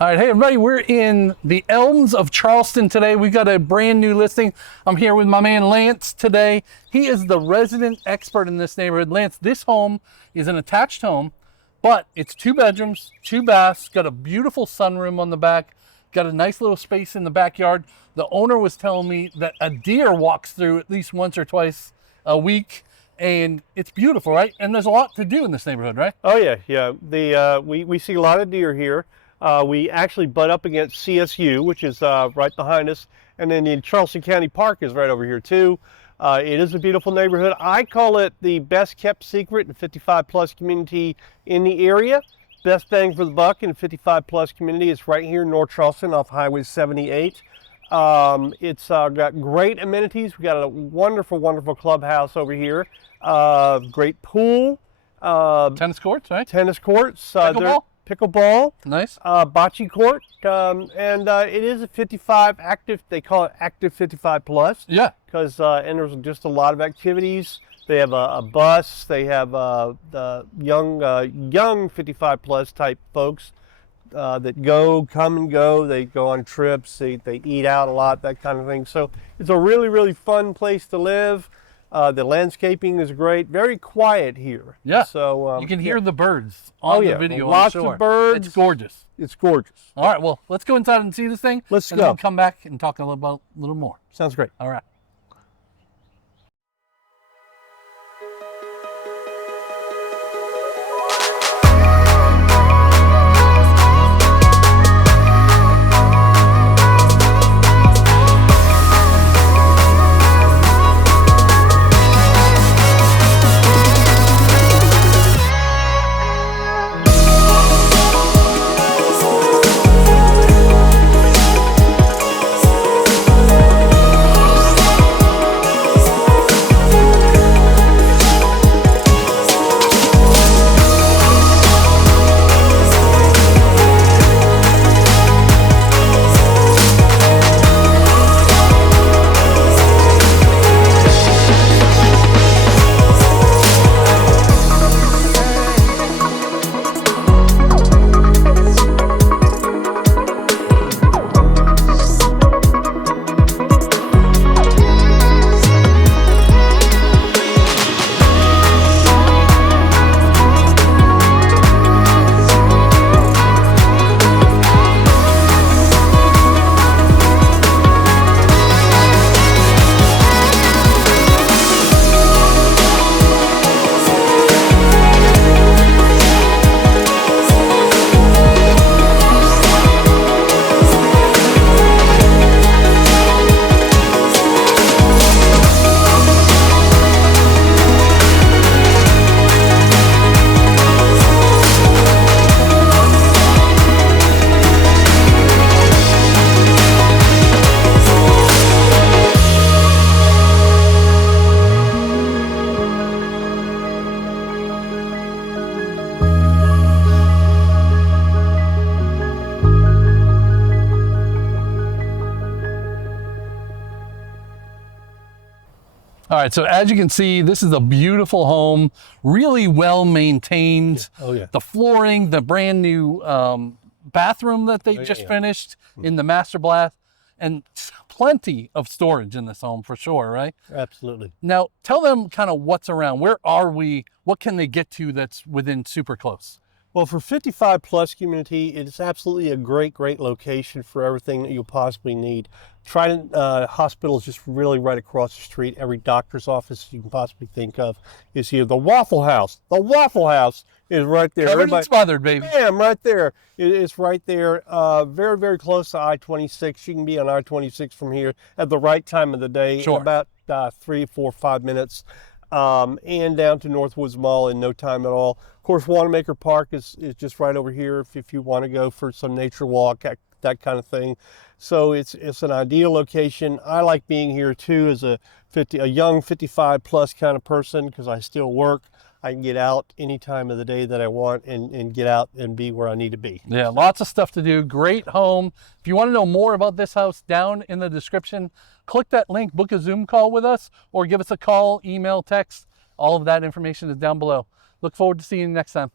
All right, hey everybody, we're in the Elms of Charleston today. We got a brand new listing. I'm here with my man Lance today. He is the resident expert in this neighborhood. Lance, this home is an attached home, but it's 2 bedrooms, 2 baths, got a beautiful sunroom on the back, got a nice little space in the backyard. The owner was telling me that a deer walks through at least once or twice a week, and it's beautiful, right? And there's a lot to do in this neighborhood, right? Oh yeah. We see a lot of deer here. We actually butt up against CSU, which is right behind us, and then the Charleston County Park is right over here too. It is a beautiful neighborhood. I call it the best kept secret in 55 plus community in the area. Best bang for the buck in 55 plus community is right here in North Charleston off Highway 78. It's got great amenities. We got a wonderful clubhouse over here. Great pool. Tennis courts, right? Tennis courts. Pickleball? Pickleball, Nice. bocce court, and it is a 55 active. They call it active 55 plus. Yeah. Because and there's just a lot of activities. They have a bus. They have the young 55 plus type folks that come and go. They go on trips. They eat out a lot, that kind of thing. So it's a really fun place to live. The landscaping is great. Very quiet here. Yeah. So you can hear the birds on the video. Lots I'm sure. of birds. It's gorgeous. It's gorgeous. All right. Well, let's go inside and see this thing. Let's and go. Then we'll come back and talk a little more. Sounds great. All right. All right, so as you can see, this is a beautiful home, really well maintained. Yeah. Oh yeah. The flooring, the brand new bathroom that they just finished in the master bath, and plenty of storage in this home for sure, right? Absolutely. Now, tell them kind of what's around. Where are we? What can they get to that's within super close? Well, for 55 plus community, it is absolutely a great location for everything that you'll possibly need. Trident Hospital is just really right across the street. Every doctor's office you can possibly think of is here. The Waffle House. The Waffle House is right there. Covered and smothered, baby. Bam, right there. It's right there. Very close to I-26. You can be on I-26 from here at the right time of the day. Sure. In about 3, 4, 5 minutes. And down to Northwoods Mall in no time at all. Of course, Wanamaker Park is just right over here if you want to go for some nature walk, that kind of thing. So it's an ideal location. I like being here too as a young 55 plus kind of person because I still work. I can get out any time of the day that I want and get out and be where I need to be. Yeah, lots of stuff to do. Great home. If you want to know more about this house, down in the description, click that link, book a Zoom call with us, or give us a call, email, text. All of that information is down below. Look forward to seeing you next time.